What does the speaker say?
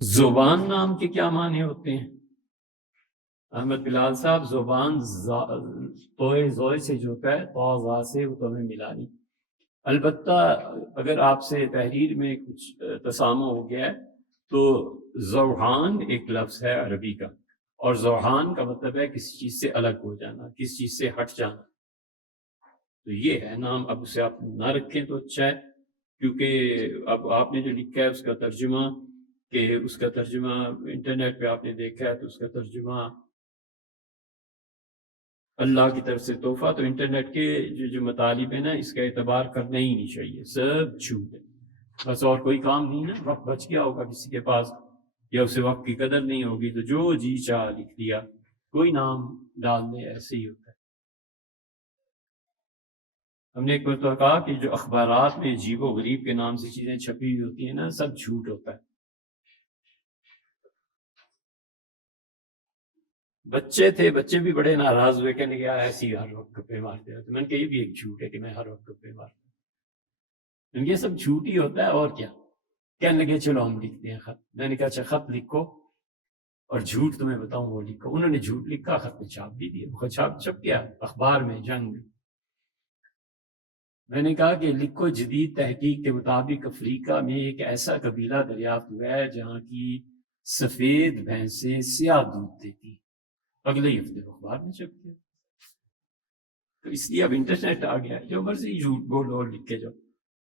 زبان نام کے کیا معنی ہوتے ہیں؟ احمد بلال صاحب، زبان توئے زوئے سے جو ہوتا ہے تو سے وہ تمہیں ملانی. البتہ اگر آپ سے تحریر میں کچھ تسامح ہو گیا ہے تو ذوحان ایک لفظ ہے عربی کا، اور ذوحان کا مطلب ہے کسی چیز سے الگ ہو جانا، کسی چیز سے ہٹ جانا. تو یہ ہے نام. اب اسے آپ نہ رکھیں تو اچھا ہے، کیونکہ اب آپ نے جو لکھا ہے اس کا ترجمہ، کہ اس کا ترجمہ انٹرنیٹ پہ آپ نے دیکھا ہے تو اس کا ترجمہ اللہ کی طرف سے تحفہ، تو انٹرنیٹ کے جو مطالب ہیں نا، اس کا اعتبار کرنا ہی نہیں چاہیے، سب جھوٹ ہے. بس اور کوئی کام نہیں نا، وقت بچ گیا ہوگا کسی کے پاس، یا اسے وقت کی قدر نہیں ہوگی تو جو جی چاہ لکھ دیا، کوئی نام ڈال دے، ایسے ہی ہوتا ہے. ہم نے ایک مرتبہ کہا کہ جو اخبارات میں عجیب و غریب کے نام سے چیزیں چھپی ہوئی ہوتی ہیں نا، سب جھوٹ ہوتا ہے. بچے تھے، بچے بھی بڑے ناراض ہوئے، کہنے لگے ایسے ہی ہر وقت گپے مارتے رہتے. میں نے کہا یہ بھی ایک جھوٹ ہے کہ میں ہر وقت گپے مارتا ہوں، یہ سب جھوٹ ہی ہوتا ہے اور کیا. کہنے لگے چلو ہم لکھتے ہیں خط. میں نے کہا اچھا خط لکھو اور جھوٹ تمہیں بتاؤں وہ لکھو. انہوں نے جھوٹ لکھا، خط میں چھاپ بھی دیا، وہ چھپ گیا اخبار میں، جنگ میں. میں نے کہا کہ لکھو جدید تحقیق کے مطابق افریقہ میں ایک ایسا قبیلہ دریافت ہوا ہے جہاں کی سفید بھینسیں سیاہ دودھ دیتی. اگلے ہی ہفتے اخبار میں چھپ گیا. تو اس لیے اب انٹرنیٹ آ گیا، جو مرضی جھوٹ بولو اور لکھ کے جاؤ.